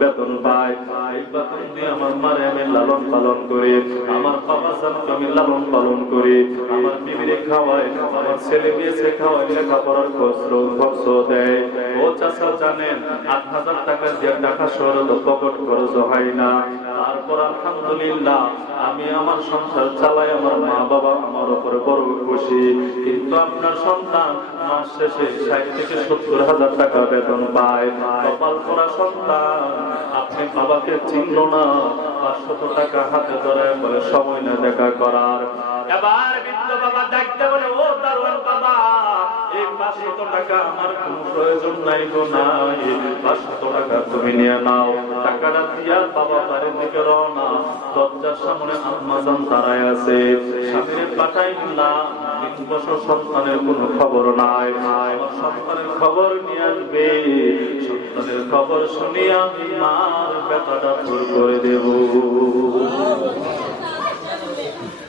বেতন আমার মারে আমি লালন পালন করি, আমার বাবা জানকে আমি লালন পালন করি, আমার বিবিরে খাওয়াই, আমার ছেলে মেয়েছে খাওয়াই, লেখাপড়ার খরচ দেয়। ও চাষা জানেন, আট হাজার টাকা দিয়ে টাকা সরল পকেট খরচ হয় না। তারপর আলহামদুলিল্লাহ, আমি আমার সংসার চালাই, আমার মা বাবা আমার উপরে বড় খুশি। কিন্তু আপনার সন্তান মাস শেষে ষাট থেকে সত্তর হাজার টাকা বেতন পায়। কপাল করা সন্তান, আপনি বাবাকে চিনল না, পাঁচশত টাকা হাতে ধরে বলে সময় না দেখা করার। এবার বৃদ্ধ বাবা ডাকতে বলে, ও দারোয়ান বাবা টাকা তুমি নাও। টাকাটা আছে। পাঠাই সন্তানের কোনো খবর নাই। সন্তানের খবর নিয়ে আসবে। সন্তানের খবর শুনিয়ে মার ব্যথাটা দূর করে দেব।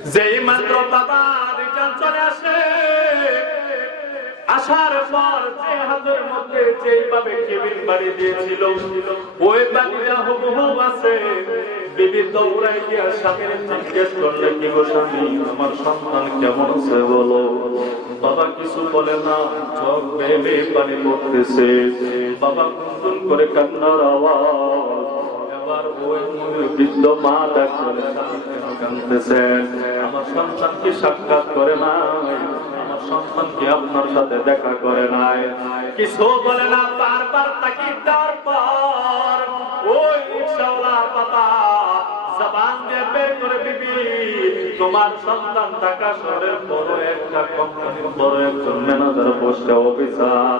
যেই মাত্র বাবা রিটার্ন চলে আসে। আসার পর যে মধ্যে যেইভাবে কেবিন বাড়ি দিয়েছিল, ওই বাড়িটা হুবহু আছে। বিবি বাবা কিছু বলে না, চোখ বেয়ে পানি পড়তেছে। বাবা কুন্দন করে কান্নার আওয়াজ। এবার ওই বৃদ্ধ মা ডাক্তার কাঁদতেছেন আমার সন্তান কি সাক্ষাৎ করে নাই? আমার সন্তান আপনার সাথে দেখা করে নাই। কিছু বলে না, বারবার তাকি তারপর। পর ওই রিক্সাওয়ালা বাবা জবান দিয়ে বের করে দিবি তোমার সন্তান ঢাকা শহরের বড় একটা কোম্পানির বড় একজন ম্যানেজার পোস্টে অফিসার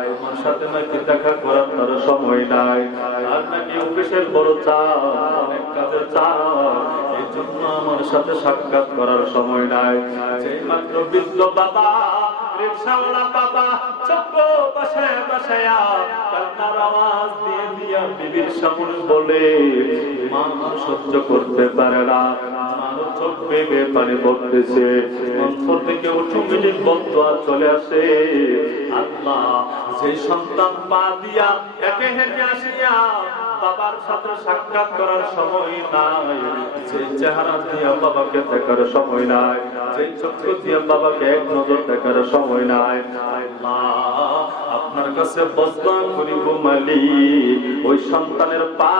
সাথে নাকি দেখা করার তার সময় নাই। আর নাকি অফিসের বড় চাপ এই জন্য আমার সাথে সাক্ষাৎ করার সময় নাই। মাত্র বৃদ্ধ বাবা বাবা, চক্র বিবির সামনে বলে, মা সহ্য করতে পারে না। চোখ বেবে পানি পড়তেছে অন্তর থেকে বন্ধ চলে আসে। যে সন্তান পা দিয়া একে হেঁটে আসিয়া বাবার সাথে সাক্ষাৎ করার সময় নাই। যে চেহারা দিয়া বাবাকে দেখার সময় নাই। যে চক্ষু দিয়া বাবাকে এক নজর দেখার সময় নাই। আপনার কাছে বদলা করিব মালি ওই সন্তানের পা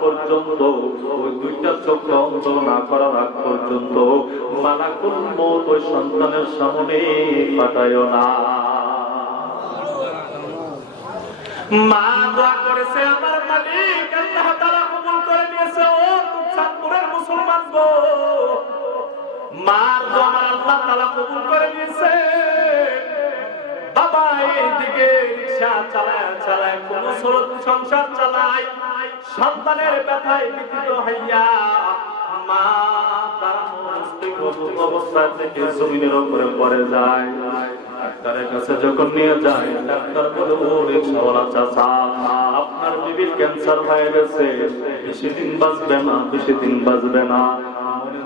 পর্যন্ত দুইটা চোখ অন্ধ না আগ পর্যন্ত মালাকুল ওই সন্তানের সামনে পাঠায় না। মা দোয়া করে নিয়েছে মুসলমান গো। মার দোয়া আমার আল্লাহ তাআলা কবুল করে নিয়েছে। বাবা এইদিকে রিক্সা চালায় চালায়, কোন সংসার চালায়। সন্তানের ব্যথায় বিকৃত হইয়া মা যায়। ডাক্তারের কাছে যখন নিয়ে যায়, ডাক্তার আপনার বিবির ক্যান্সার হয়ে গেছে। বেশি দিন বাঁচবে না, বেশি দিন বাঁচবে না।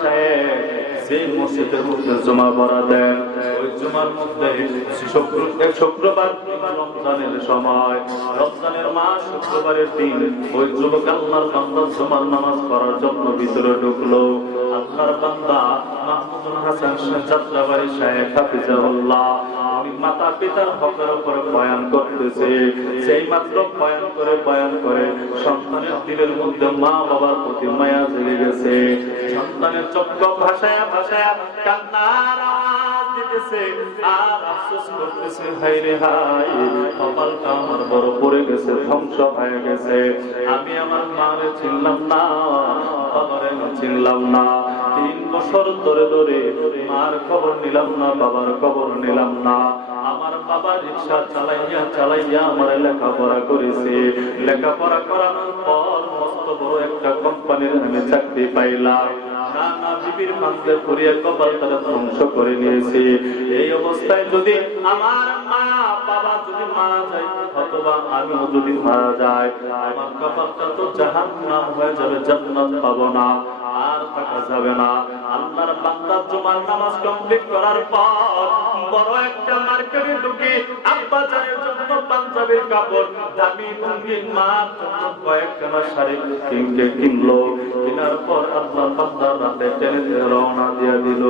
সাহেব মসজিদের মধ্যে জমা দেন। ওই জমার মধ্যে শুক্র শুক্রবার রমজানের সময়, রমজানের শুক্রবারের দিন ওই যুবক আল্লাহর বান্দা জমার নামাজ পড়ার জন্য ভিতরে ঢুকলো। আল্লাহর বান্দা মাহমুদুল হাসান হাফিজাহুল্লাহ। মাতা পিতার হকের উপরে বয়ান সেই মাত্র বয়ান করে বয়ান করে সন্তানের দিলের মধ্যে মা বাবার প্রতি মায়া জেগে গেছে। সন্তানের ভাষায় ভাষায় রে হাই আমার বড় গেছে, ধ্বংস হয়ে গেছে। আমি আমার মারে চিনলাম না চিনলাম না। তিন বছর ধরে ধরে মার খবর নিলাম না, বাবার খবর নিলাম না। আমার বাবা রিক্সা চালাইয়া চালাইয়া আমার লেখাপড়া করেছে। লেখাপড়া করানোর পর মস্ত বড় একটা কোম্পানির আমি চাকরি পাইলাম। ধ্বংস করে নিয়েছে। এই অবস্থায় যদি আমার মারা যায় কপালটা তো জাহান হয়ে যাবে, জান্নাত পাবো না। আর থাকা যাবে না। আল্লাহর বান্দার জুমার নামাজ কমপ্লিট করার পর বড় একটা মার্কেটে ঢুকে আব্বা জন্য পাঞ্জাবির কাপড়, দামি জন্য কয়েকখানা শাড়ি কিনলো। কেনার পর আল্লাহ রাতে রওনা দিয়ে দিল।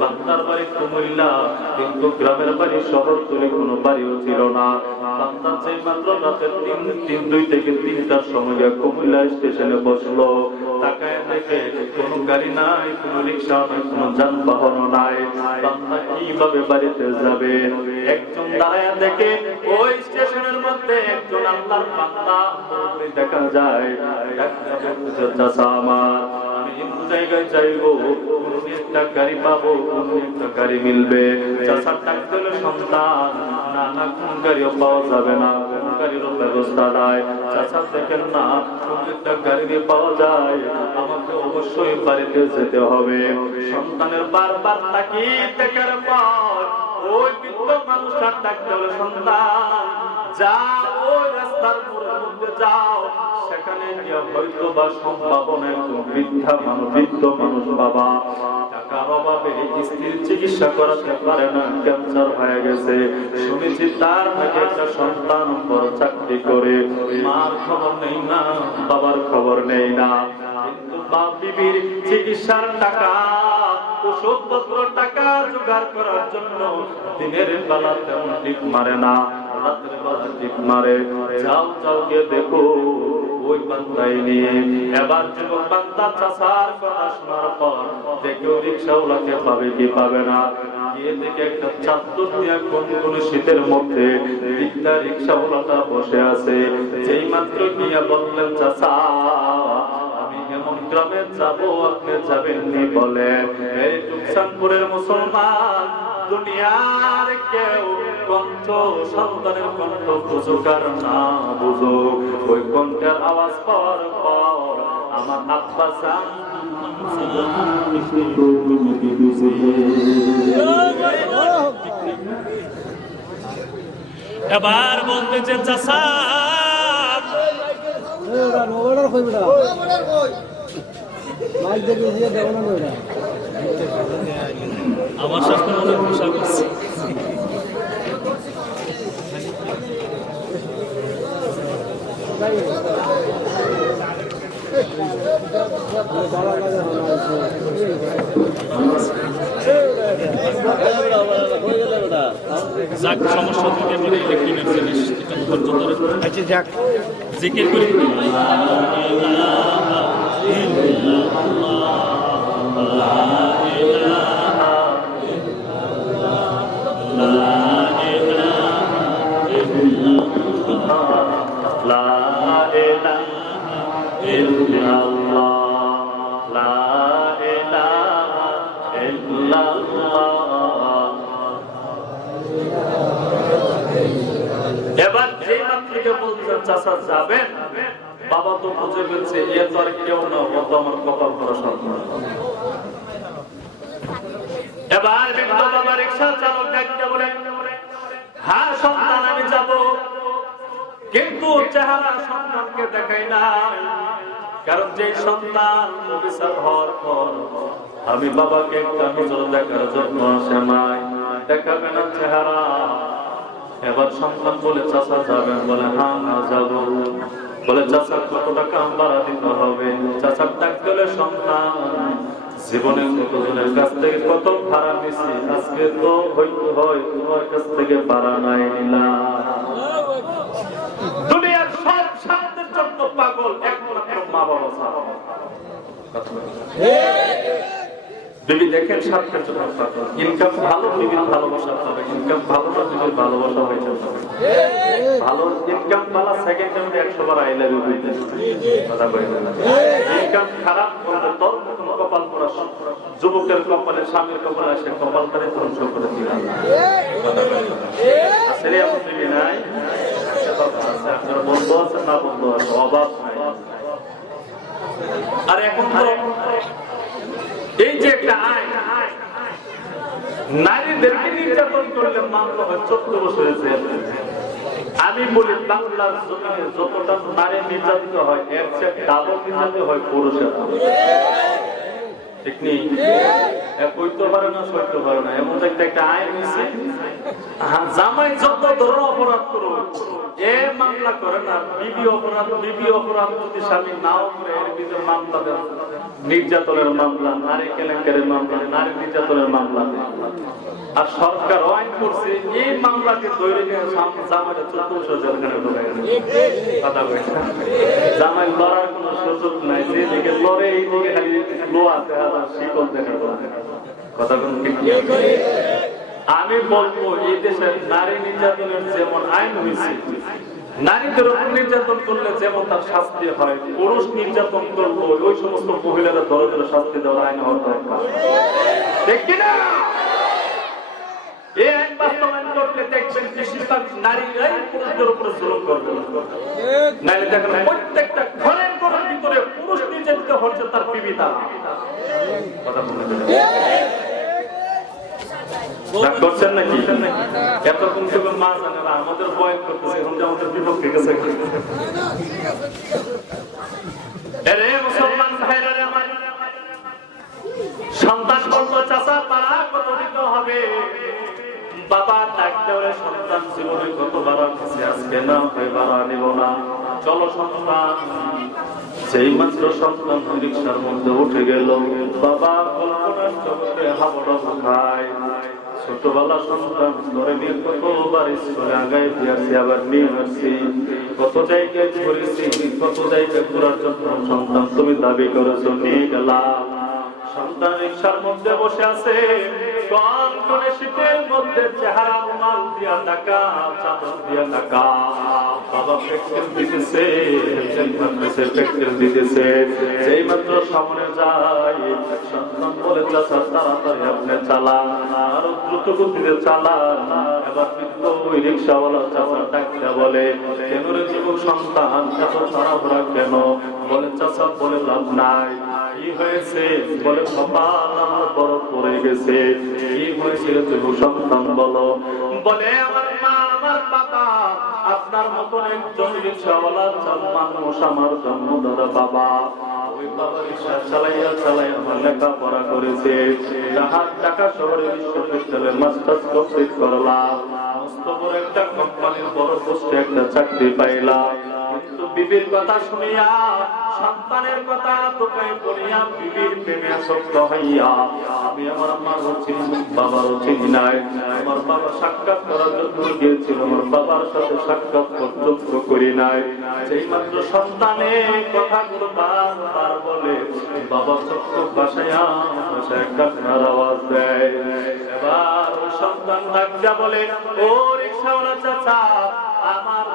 বান্দার বাড়ি কুমিল্লা কিন্তু গ্রামের বাড়ি শহর তুলে কোনো বাড়িও ছিল না। বান্দার যে মাত্র রাতের তিন তিন, দুই থেকে তিনটার সময় কুমিল্লা স্টেশনে বসল। তাকায় দেখে কোনো গাড়ি নাই, কোনো রিক্সা নাই, কোনো যানবাহন নাই। বান্দা কীভাবে বাড়িতে যাবে? একজন দাঁড়ায় দেখে ওই স্টেশনের মধ্যে একজন আল্লাহর বান্দা দেখা যায় চাচা আমার, আমি একটা গাড়ি পাবো একটা গাড়ি মিলবে। চাচার ডাকতে হলো সন্তান, না না, কোন গাড়িও পাওয়া যাবে না। কোন ব্যবস্থা নাই চাচা, দেখেন না, কোন একটা গাড়ি দিয়ে পাওয়া যায়। আমাকে অবশ্যই বাড়িতে যেতে হবে। সন্তানের বারবার তাকি দেখার পর ওই বৃদ্ধ মানুষটার ডাকতে হলো সন্তান যা ওই রাস্তার মধ্যে যাও। সেখানে গিয়ে হয়তো বা সম্ভাবনা একজন বৃদ্ধা মানুষ, বৃদ্ধ মানুষ বাবা। তার নেই না, বাবার খবর নেই না। কিন্তু মা বিবির চিকিৎসার টাকা, ওষুধপত্র টাকা জোগাড় করার জন্য দিনের বেলা তেমন ঠিক মারে না, রাতের বেলা ঠিক মারে। যাও যাও গিয়ে দেখো। পাবে কি পাবে না? একটা কোন কোন শীতের মধ্যে দিকটা রিক্সাওয়ালাটা বসে আছে। যেই মাত্র গিয়া বললেন চাষা আমি এমন গ্রামে যাব, আপনি যাবেননি বলে এই মুসলমান দুনিয়ার কেউ কণ্ঠ কণ্ঠ না ওই কণ্ঠের আওয়াজ আমার আব্বা জান এবার বলতেছে আমার সাথে অনেক যাক সমস্যা থেকে মানে ইলেকট্রনিক জিনিস এটা ধৈর্য ধরে আচ্ছা যাক। জিকির করি চাষা যাবেন, বাবা তো বুঝে ফেলছে, এ তো আর কেউ না, ও তো আমার কপাল করা এবার বাবা রিক্সা চালক বলে হ্যাঁ সন্তান, আমি যাব। কিন্তু চেহারা সন্তানকে দেখাই না কারণ যে সন্তান অফিসার হওয়ার পর আমি বাবাকে একটা দেখার জন্য আসে নাই। দেখাবে না চেহারা। এবার সন্তান বলে, চাচা যাবেন বলে হ্যাঁ না, যাব। বলে, চাচা, কত টাকা ভাড়া দিতে হবে? চাচার ডাক দিলে, সন্তান জীবনে কতজনের কাছ থেকে কত ভাড়া নিছি? আজকে তো হয়তো হয়, তোমার কাছ থেকে ভাড়া নাই নিলাম। দুনিয়ার সব জন্য পাগল, একমাত্র মা বাবা বিবি দেখেন জন্য ইনকাম ভালো ভালোবাসা পাবে ইনকাম ভালো না ভালোবাসা হয়ে যাবে ভালো ইনকাম ভালো সেকেন্ড টাইমে একশো বার কথা ইনকাম খারাপ করলে তো কোনো কপাল পড়া যুবকের কপালে, স্বামীর কপালে আসে কপাল তারে ধ্বংস করে দিলাম বিবি নাই? আপনার বন্ধু আছে না বন্ধু আছে? অভাব আর এখন এই যে একটা আইন নারীদেরকে নির্যাতন করলে মামলা হয় চোদ্দ বছর আমি বলি, বাংলার জমিনে যতটা নারী নির্যাতিত হয়, এর চেয়ে ডাবল নির্যাতিত হয় পুরুষের। ঠিক নেই? মামলা নির্যাতনের মামলা, নারী কেলেঙ্কারের মামলা, নারী নির্যাতনের মামলা আর সরকার আইন করছে, এই মামলাকে তৈরি জামাই লড়ার কোনো সুযোগ নাই, যেদিকে লড়ে, এই দিকে খালি লোয়া দেখা শিকল দেখা যায়। কথা কোন ঠিক আমি বলব, এই দেশের নারী নির্যাতনের যেমন আইন হয়েছে, নারীদের উপর নির্যাতন করলে যেমন তার শাস্তি হয়, পুরুষ নির্যাতন করব ওই সমস্ত মহিলারা ধরে ধরে শাস্তি দেওয়ার আইন হওয়ার দরকার। কিনা এই আইন বাস্তবায়ন করলে দেখবেন বেশিরভাগ নারীরাই পুরুষদের উপরে জুলুম করবে দেখেন, প্রত্যেকটা ঘরের ঘরের ভিতরে পুরুষ নির্যাতিত হচ্ছে তার বিবিতা কথা বলে করছেন নাকি? এতক্ষণ থেকে মা জানে আমাদের বয়ন করতেছে, এখন যে আমাদের বিপক্ষে গেছে। সন্তান সেই মাত্র সন্তান রিক্সার মধ্যে উঠে গেল, বাবা কল্পনার জগতে হাবড়া খায়। সন্তান ধরে কতবার আবার নিয়ে আসছি কত জায়গায় ঘুরেছি, কত জায়গায় ঘোরার জন্য সন্তান তুমি দাবি করেছ, নিয়ে গেলাম। সন্তান রিক্সার মধ্যে বসে আছে কম শীতের মধ্যে চেহারা রুমাল দিয়া টাকা চাদর দিয়া যেই মাত্র সামনে যায়, সন্তান বলে, চাচা, তাড়াতাড়ি আপনি চালান, আরও দ্রুত গতিতে চালান। এবার কিন্তু ওই রিক্সাওয়ালা চাচা ডাকতে বলে, কেন রে যুবক সন্তান, এত তাড়াহুড়া কেন? বলে, চাচা, বলে লাভ নাই। কি হয়েছে? বলে কপাল আমার বড় গেছে। কি হয়েছিল যুবক সন্তান বলো? আমার মা, আমার বাবা, আপনার মতন একজন রিক্সাওয়ালা মানুষ আমার জন্মদাতা বাবা। লেখাপড়া করেছে। টাকা শহরে বিশ্ববিদ্যালয়ে একটা কোম্পানির বড় পোস্টে একটা চাকরি পাইলাম। কিন্তু বিবির কথা শুনিয়া, সন্তানের কথা তোকায় পড়িয়া বিবির প্রেমে আসক্ত হইয়া, আমি আমার মারও চিনি বাবারও চিনি নাই। আমার বাবা সাক্ষাৎ করার জন্য গিয়েছিল, আমার বাবার সাথে সাক্ষাৎ পর্যন্ত করি নাই। সেই মাত্র সন্তানে কথাগুলো বারবার বলে, বাবা চক্র বাসায়া বাসায় কান্নার আওয়াজ দেয়। এবার সন্তান ডাকিয়া বলে, ও রিক্সাওয়ালা চাচা, আমার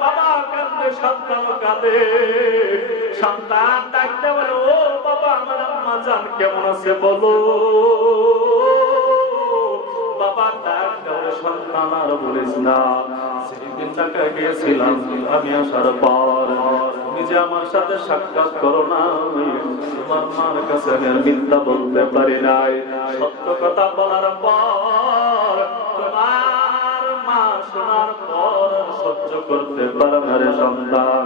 বাবা সন্তান কাঁদে। সন্তান ডাকতে ও বাবা, আমার আম্মা কেমন আছে বলো। আমি আসার পর। তুমি যে আমার সাথে সাক্ষাৎ করো না তোমার মার কাছে আমি মিথ্যা বলতে পারি নাই। সত্য কথা বলার পর সহ্য করতে পারে রে সন্তান।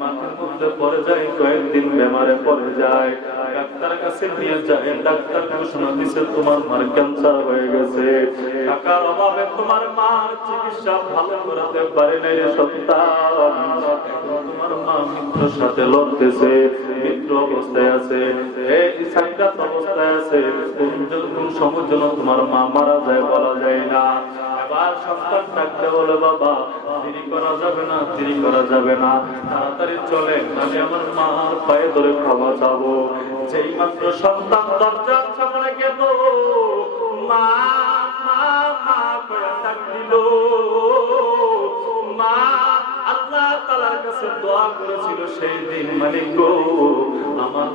মাথার মধ্যে পড়ে যায়, কয়েকদিন বেমারে পড়ে যায়। ডাক্তার কাছে নিয়ে যায়, ডাক্তার ঘোষণা দিছে, তোমার মার ক্যান্সার হয়ে গেছে। টাকার অভাবে তোমার মার চিকিৎসা ভালো করাতে পারে নাই রে সন্তান। তোমার মা মৃত্যুর সাথে লড়তেছে মৃত্যু অবস্থায় আছে। এই সাইকাত অবস্থায় আছে। কোন কোন সময় তোমার মা মারা যায় বলা যায় না। এবার সন্তান ডাকতে বলে বাবা, দেরি করা যাবে না, দেরি করা যাবে না। তাড়াতাড়ি চলে, আমি আমার মার পায়ে ধরে ক্ষমা চাবো। যেই মাত্র সন্তান দরজার সামনে গেল, মা মা ডাক দিল। মা, আল্লাহ তালার কাছে দোয়া করেছিল সেই দিন মানে গো, আমার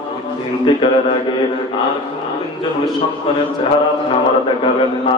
ইন্তেকালের আগে আর কোনদিন যেন সন্তানের চেহারা আমার দেখাবেন না।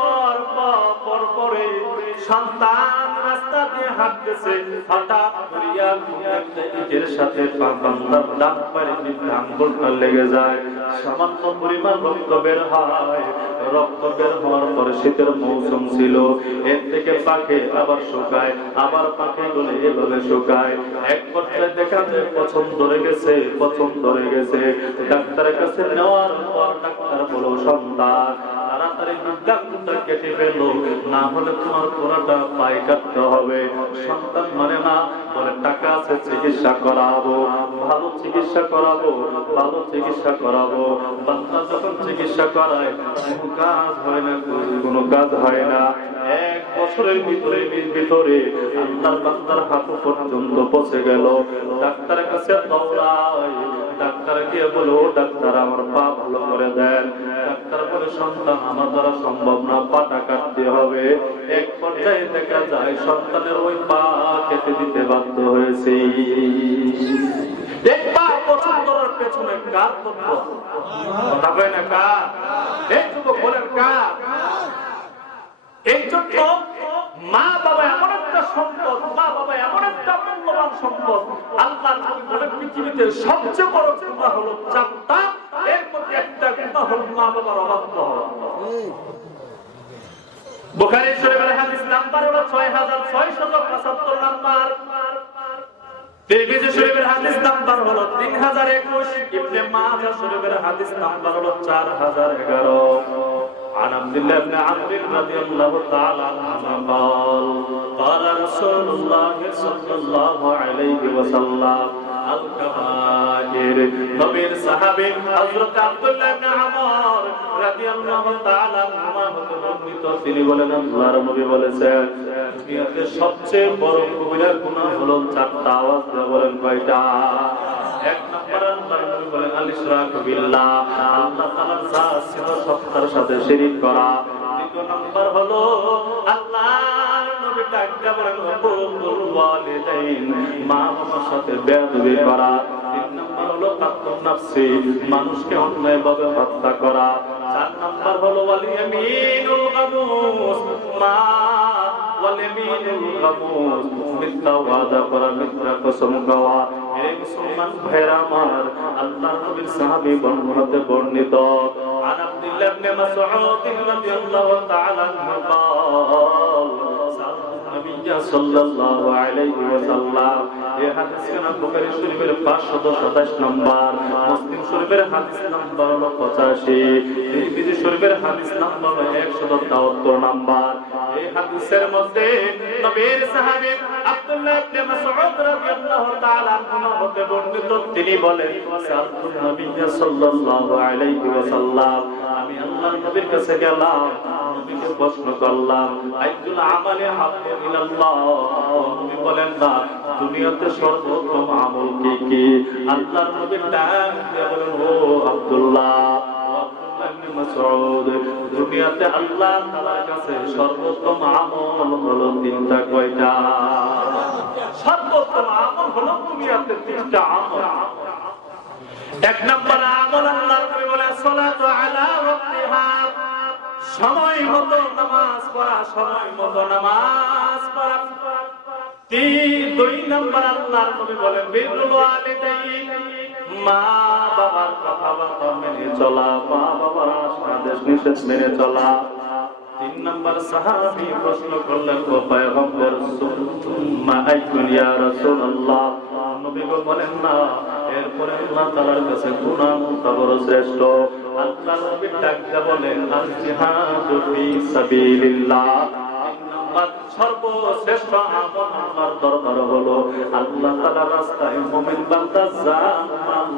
পর পর- পর পরে সন্তান রাস্তা দিয়ে হাঁটতেছে, হঠাৎ করিয়া সাথে পা- বান্দার ডান পায়ে আঙ্গুলটা লেগে যায়। সামান্য পরিমাণ রক্ত বের হয়। রক্ত বের হওয়ার পরে শীতের মৌসুম ছিল। এর থেকে পাখে আবার শুকায়, আবার পাকে গলে এভাবে শুকায়। এক পর্যায়ে দেখা যায় পছন্দ ধরে গেছে পছন্দ ধরে গেছে। ডাক্তারের কাছে নেওয়ার পর ডাক্তার বলো সন্তান মানে কোনো কাজ হয় না কোনো কাজ হয় না। এক বছরের ভিতরে ভিতরে আল্লাহর বান্দার হাত পর্যন্ত পৌঁছে গেল। ডাক্তারের কাছে দৌড়ায়। ডাক্তার গিয়ে বলো ডাক্তার, আমার পা ভালো করে দেন। বলে সন্তান আমার দ্বারা সম্ভব না, পাটা কাটতে হবে। এক পর্যায়ে দেখা যায় সন্তানের ওই পা কেটে দিতে বাধ্য হয়েছে। মা বাবা এমন একটা মা বাবা এমন একটা পৃথিবীতে সবচেয়ে বড় চিন্তা হলো চারটা এর মধ্যে একটা গুণা হলো মা বাবার অবাধ্য হওয়া বুখারী শরীফের হাদিস নাম্বার হলো 6675 নাম্বার তিরমিজি শরীফের হাদিস নাম্বার হলো 3021 ইবনে মাজাহ শরীফের হাদিস নাম্বার হলো 4011 عن عبد الله بن عمرو رضي الله تعالى عنهما قال قال رسول الله صلى الله عليه وسلم পাকের নবীর সাহাবী হযরত আব্দুল্লাহ ইবনে আমর রাদিয়াল্লাহু তাআলা হতে বর্ণিত তিনি বলেন, আল্লাহর নবী বলেছেন, দুনিয়াতে সবচেয়ে বড় কবিরা গুনাহ হলো চারটা আওয়াজ। দিয়ে বলেন, কয়টা? এক নম্বর আল্লাহর নবী বলেন আল ইশরাক বিল্লাহ। আল্লাহ তাআলার জাত সত্তার সাথে শিরিক করা। দ্বিতীয় নম্বর হলো আল্লাহ ডাক্তার বলেন মা বাবার সাথে বেদবি করা। হলো কাতুন নাফসি মানুষকে অন্যায়ভাবে হত্যা করা চার নম্বর হলো ওয়াল ইয়ামিনুল গামুস মা ওয়াল ইয়ামিনুল গামুস মিথ্যা ওয়াদা করা মিথ্যা কসম খাওয়া এই মুসলমান ভাইরা আমার আল্লাহর নবীর সাহাবী বর্ণনাতে বর্ণিত عن عبد الله بن مسعود رضي الله تعالى عنه قال النبي صلى الله عليه وسلم এই হাদিস কেন বুখারী শরীফের 527 নম্বর শরীফের হাদিস নাম্বার হলো 85 তিরমিজি শরীফের হাদিস নাম্বার হলো 173 নম্বর। এই হাদিসের মধ্যে নবীর সাহাবী নবী আমি আল্লাহর কাছে গেলাম প্রশ্ন করলাম আইজুল আমালে হাব্বু ইলাল্লাহ? নবী বলেন, না, দুনিয়াতে সর্বোত্তম আমল কি কি? আল্লাহর দিয়ে বলেন ও আব্দুল্লাহ দুনিয়াতে আল্লাহ কাছে সর্বোত্তম আমল হলো তিনটা কয়টা? সর্বোত্তম আমল হলো দুনিয়াতে তিনটা আমল। এক নম্বর আমল আল্লাহ বলে আলা সময় মতো নামাজ পড়া, সময় মতো নামাজ পড়া। তিন, দুই নম্বর আল্লাহ নবী বলেন বিরুল ওয়ালিদাইন। মা বাবার কথাবার্তা মেনে চলা, মা বাবার আদেশ নিষেধ মেনে চলা। তিন নম্বর সাহাবী প্রশ্ন করলেন, ও পয়গম্বর, সুম্মা আইকুন ইয়া রাসূলুল্লাহ। নবী গো বলেন না, এরপরে আল্লাহ তাআলার কাছে শ্রেষ্ঠ। বলেন, আল আর সর্বশ্রেষ্ঠ আমল আমার দরকার হলো আল্লাহ তাআলার রাস্তায় মুমিন বান্দা জান মাল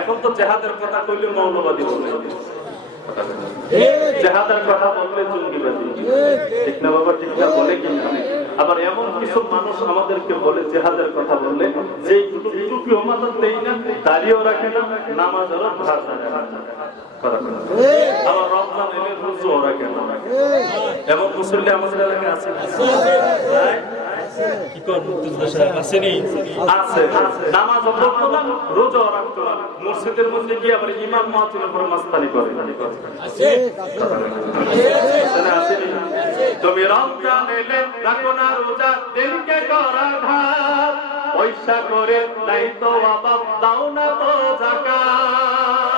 এখন তো জেহাদের কথা কইলে মৌলবাদী বলে। জেহাদের কথা বললে জঙ্গিবাদী। ঠিক না বাবা, ঠিক না? বলে কিনা? আবার এমন কিছু মানুষ আমাদেরকে বলে, জেহাদের কথা বললে, যে না, দাড়িও রাখে না নামাজ বলে। আবার রমজান এমন মুসল্লি আমাদের এলাকায় আছে? কি কর মুক্তিযোদ্ধা সাহেব আসেনি আছে। নামাজ পড়তো রোজা রাখতো মসজিদের মধ্যে গিয়ে আবার ইমাম মহাতির উপর মাস্তানি করে। আছে। আসেনি? তুমি রমজান এলে রাখো না রোজা দিনকে করা ঘাত পয়সা করে তাই তো অভাব দাও না তো জাকাত।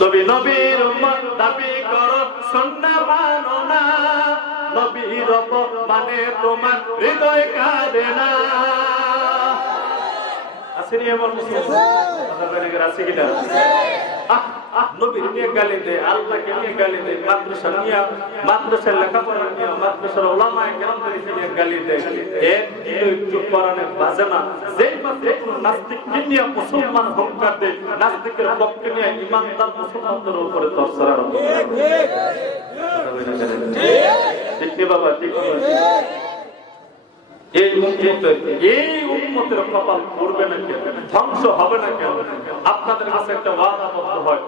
তুমি নবীর উম্মত দাবি করো, সন্না মানো না। নবীর মানে তোমার হৃদয় কাঁদে না। আসেনি এমন মুসলমান? আছে কিনা? নবীর নিয়ে গালি দেয় আল্লাহকে নিয়ে গালি দেয় মাদ্রাসা নিয়ে মাদ্রাসার লেখাপড়া নিয়ে মাদ্রাসার ওলামায় কেরামদের নিয়ে গালি দেয় এক দিনও একটু কোরআনে বাজে না। যেই মাত্র কোনো নাস্তিককে নিয়ে মুসলমান হুঙ্কার দেয় নাস্তিকের পক্ষে নিয়ে ইমানদার মুসলমানদের উপরে তরসার আরম্ভ ঠিক বাবা ঠিক এই উম্মতের এই উম্মতের কপাল পড়বে না কেন ধ্বংস হবে না কেন আপনাদের কাছে একটা ওয়াদাবদ্ধ হয়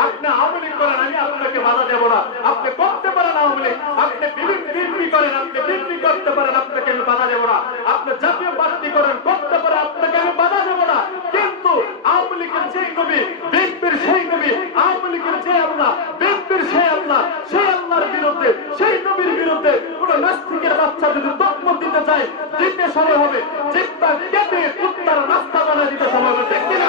আপনি আপনাকে বাধা দেব না। আপনি করতে পারেন আওয়ামী আপনি আপনাকে বাধা দেব না। আপনি জাতীয় পার্টি করেন, করতে পারেন আপনাকে আমি বাধা দেব না। কিন্তু আওয়ামী লীগের যেই নবী, বিএনপির সেই নবী, আওয়ামী লীগের যে আল্লাহ, বিএনপির সেই আল্লাহ, সেই আল্লাহর বিরুদ্ধে, সেই নবীর বিরুদ্ধে কোন নাস্তিকের বাচ্চা যদি তকমত দিতে চায়, দিতে সময় হবে। চিন্তা কেটে কুত্তার রাস্তা বানিয়ে দিতে সময় হবে। ঠিক কিনা?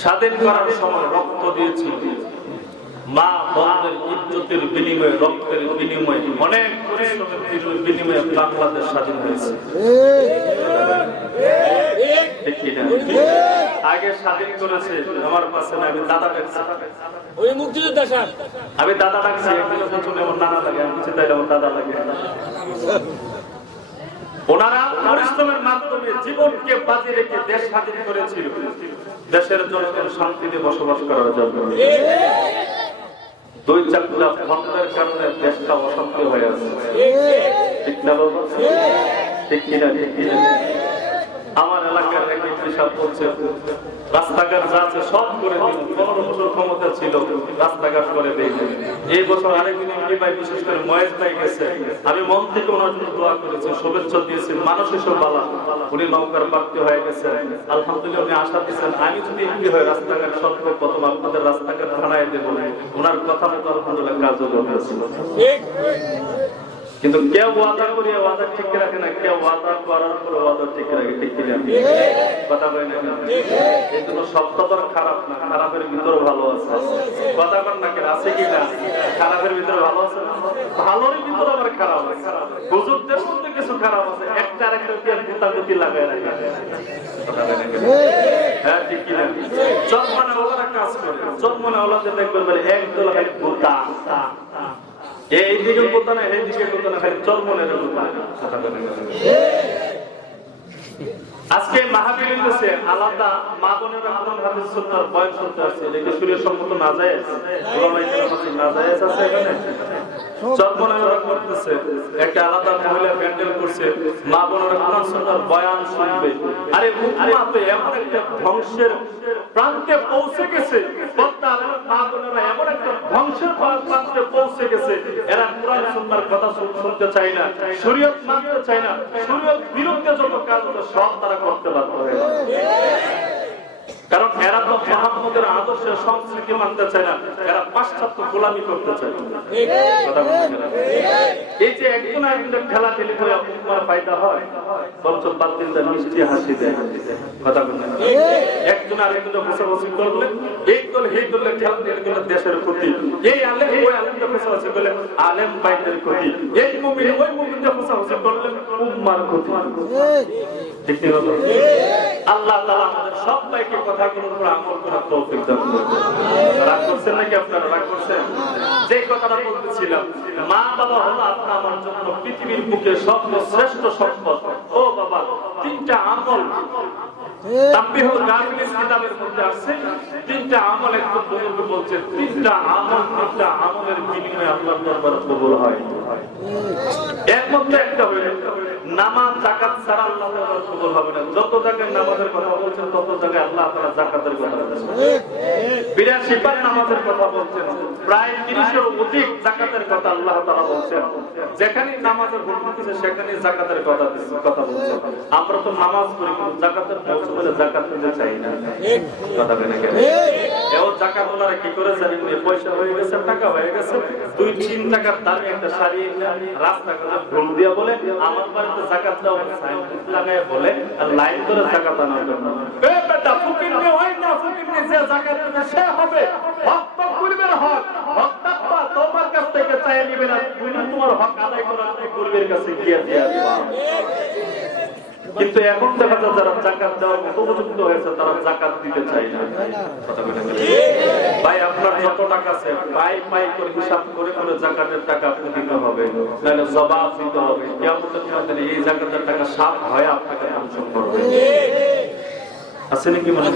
স্বাধীন করার সময় রক্ত দিয়েছি। মা বোনদের ইজ্জতের বিনিময়ে রক্তের বিনিময়ে অনেক পরিশ্রমের বিনিময়ে বাংলাদেশ স্বাধীন হয়েছে? আগে স্বাধীন করেছে আমার পাশে আমি দাদা ডাকছি। ওই মুক্তিযোদ্ধা স্যার আমি দাদা ডাকছি আমার নানা লাগে আমি আমার দাদা লাগে। ওনারা পরিশ্রমের মাধ্যমে জীবনকে বাজি রেখে দেশ স্বাধীন করেছিল। দেশের জনগণ শান্তিতে বসবাস করার জন্য। দুই চারটা ফন্ডের কারণে দেশটা অশান্তি হয়ে আছে। ঠিক না বাবা? ঠিক কিনা ঠিক কিনা? হিসাব করছে। রাস্তাঘাট উনি নৌকার প্রাপ্তি হয়ে গেছে। আলহামদুলিল্লাহ আশা দিয়েছেন, আমি যদি এমপি হয় রাস্তাঘাট সত্য প্রথম আপনাদের রাস্তাঘাট বানায় দেবো। কথা মতো আলহামদুলিল্লাহ করতেছে। ঠিক কিন্তু কেউ ওয়াদা করিয়া ওয়াদা ঠিক রাখে না কেউ ওয়াদা করার পরে ওয়াদা ঠিক রাখে ঠিক কিনা? কথা কয় না? এই জন্য সত্যতর খারাপ না খারাপের ভিতরে ভালো আছে। কথা কর না কেন আছে কি না খারাপের ভিতরে ভালো আছে? ভালোর ভিতরে আবার খারাপ আছে। হুজুরদের মধ্যে কিছু খারাপ আছে একটা আরেকটা দিয়ে গুতাগুতি লাগায় রাখে? হ্যাঁ ঠিক কিনা? জন্মানে ওলারা কাজ করে। জন্মানে ওলাদের দেখবেন মানে একদল খালি গুতা। এই দিকে কোথা না এই দিকে কোথা না খালি কোথা আজকে মাহাবীরের কাছে আলাদা মা বোনেরা হাদিস সুন্নাহর বয়ান শুনতে আসছে এটা শরীর সম্মত না যায় না যায় আছে এখানে? একটা আলাদা প্যান্ডেল করছে, মা এমন একটা ধ্বংসের প্রান্তে পৌঁছে গেছে এমন একটা ধ্বংসের পৌঁছে গেছে এরা কোরআন সুন্নাহর কথা শুন- শুনতে চায় না, শরীয়ত মানতে চায় না, শরীয়ত বিরুদ্ধে যত কাজ হতো সব তারা করতে বাধ্য। কারণ এরা তো মোহাম্মদের আদর্শের সংস্কৃতি মানতে চায় না। এরা পাশ্চাত্য গোলামি করতে চায়। এই যে একজন আরেকজনের খেলা খেলি করে আপনার ফায়দা হয় মিষ্টি হাসি দেয়। কথা একজন বসাবসি করলে, এই দল দলের খেলা দেশের ক্ষতি। এই আলেম, ওই আলেমদের বসাবসি করলে আলেম বাইদের ক্ষতি। এই মুমিন, ওই মুমিনদের বসাবসি করলে উম্মার ক্ষতি? আল্লাহ তিনটা আমল কিতাবের তিনটা আমল একদম তিনটা আমল আমলের বিনিময়ে আল্লাহর দরবারে হয়। একটা হইল নামাজ জাকাত ছাড়া আল্লাহ তাআলার কবুল হবে না। যত জায়গায় নামাজের কথা বলছেন, তত জায়গায় আল্লাহ তাআলা জাকাতের কথা বলছেন। বিরাশি বার নামাজের কথা বলছেন। প্রায় তিরিশের অধিক জাকাতের কথা আল্লাহ তাআলা বলছেন। যেখানে নামাজের হুকুম দিচ্ছে সেখানে জাকাতের কথা কথা বলছেন। আমরা তো নামাজ করি কিন্তু জাকাতের মৌসুমে জাকাত দিতে চাই না। কথা বলে কেন? এও জাকাত ওনারা কি করে জানেন পয়সা হয়ে গেছে, টাকা হয়ে গেছে। দুই তিন টাকার দামে একটা শাড়ি রাস্তা করে ভুল দিয়া বলে, আমার বাড়িতে লাইন করে জাকাত নে ফকির নে, যে হবে। হক তো পূর্বের হক। হক তোমার কাছ থেকে চাইয়ে নিবে না। তুমি তোমার হক আদায় করার পূর্বের কাছে গিয়ে দিয়ে কিন্তু এখন দেখা যায় যারা জাকাত দেওয়ার মতো উপযুক্ত হয়েছে তারা জাকাত দিতে চায় না। ভাই আপনার যত টাকা আছে পাই পাই করে হিসাব করে করে জাকাতের টাকা আপনি দিতে হবে। নাহলে জবাব দিতে হবে। কেমন এই জাকাতের টাকা সাপ হয় আপনাকে ধ্বংস করবে। আছে নাকি মনে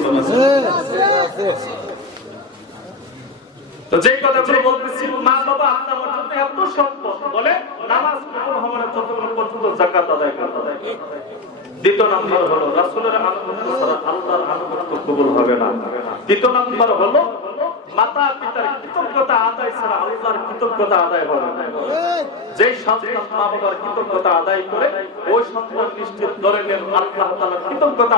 তো যে কথাগুলো বলতেছি মা বাবা আপনার আমার জন্য এত সম্পদ বলে নামাজ কবুল হবে না যতক্ষণ পর্যন্ত জাকাত আদায় করতে হয় দ্বিতীয় হলো মাতা পিতার কৃতজ্ঞতা আদায় ছাড়া আল্লাহর কৃতজ্ঞতা আদায় হবে যেই সন্তান মা বাবার কৃতজ্ঞতা আদায় করে, ওই সন্তান নিশ্চিত ধরে নেন, আল্লাহ কৃতজ্ঞতা